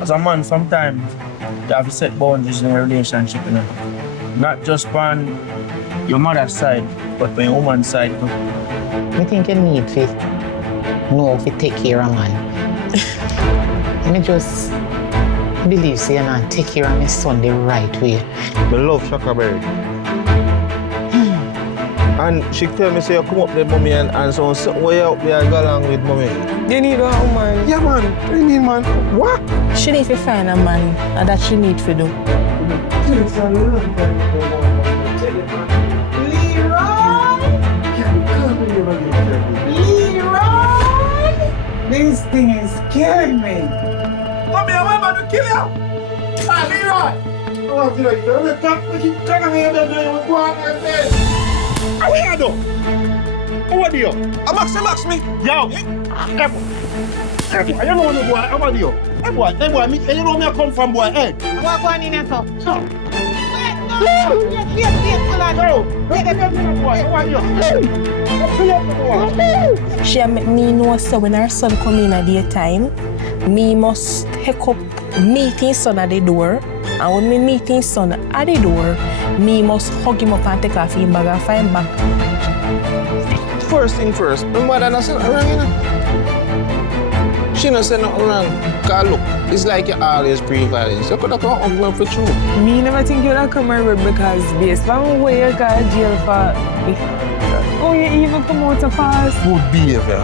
as a man, sometimes you have to set boundaries in a relationship, you know. Not just on your mother's side, but on your woman's side too. I think you need to know how to take care of man. I just believe say you not take care of my son the right way. I love Shaka Berry. And she tell me say you come up there, mommy, and so something where you out there go along with mommy. You need a woman. Yeah, man. What do you mean, man? What? She need to find a man and that she need to do. Leroy! This thing is killing me. Mommy, I'm about to kill you! Ah, Leroy! Oh, you don't talk to me. Talk to me. Go on and say. How are you doing? How are you? Max me. Yo. Hey, boy. You know me, boy. How are you? Hey, boy. You know me I come from, boy. Hey. What going in here for? She make me know so when her son come in at the time, me must take up meet his son at the door. And when me meet his son at the door, me must hug him up and take off him bag and find back. First thing first, my mother not said wrong, you know. She not said nothing wrong. Cause look, it's like you always pre-violence. You could have come up for true. Me never think you'd have come around because based on where you got jail for, oh, you even come out to pass. Good behavior.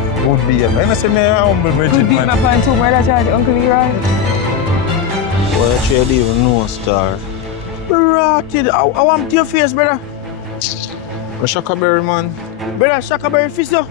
And I say, me a humble virgin, Could be my man. pants over that charge, Uncle Leroy. Well, you should even know, star. Rotted. I want your face, brother. A Shaka Berry, man. Brother, Shaka Berry fist you.